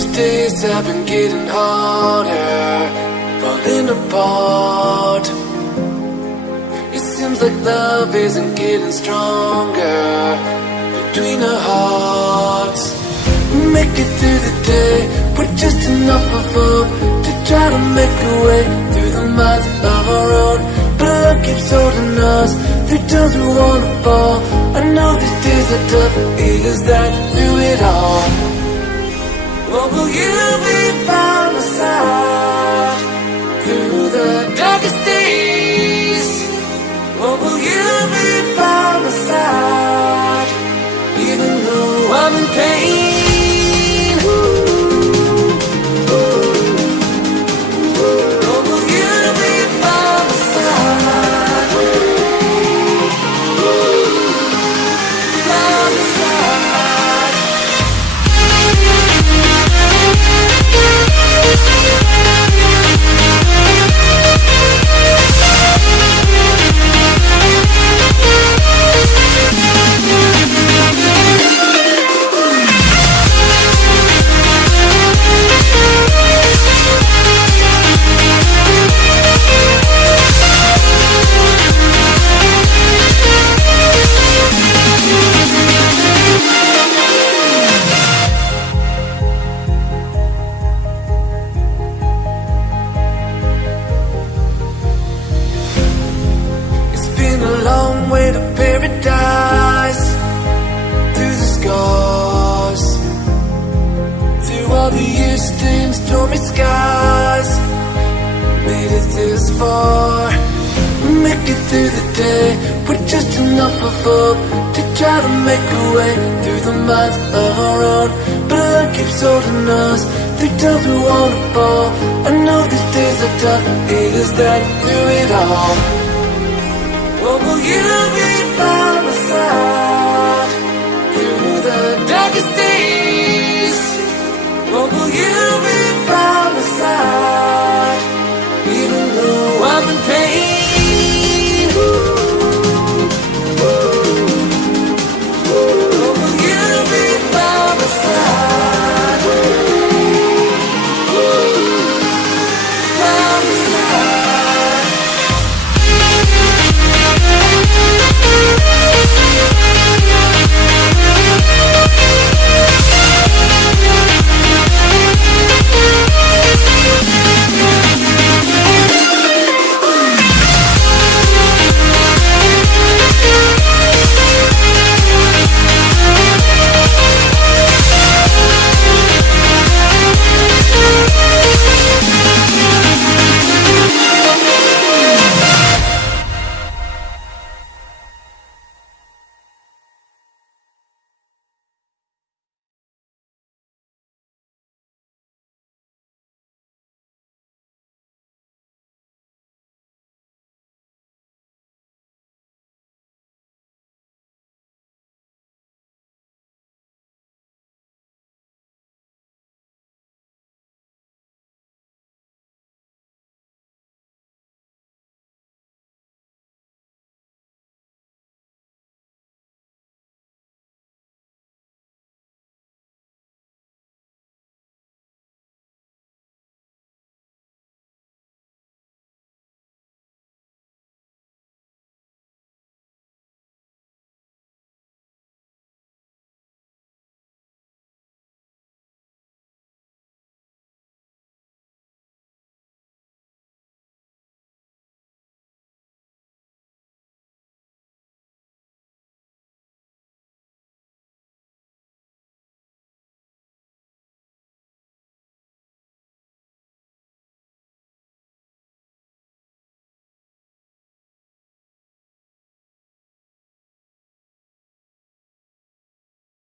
these days have been getting harder, falling apart. It seems like love isn't getting stronger between our hearts. Make it through the day with just enough of hope to try to make a way through the miles of our own. But love keeps holding us through times we wanna fall. I know these days are tough, is that through it all? What will you be by my side through the darkest days? What will you be by my side even though I'm in pain? Way to paradise, through the scars, through all the east and stormy skies. Made it this far, make it through the day with just enough of hope to try to make a way through the miles of our own. But love keeps holding us through times we wanna fall. I know these days are tough, is that through it all? What will you be by my side through the darkest days? What will you be?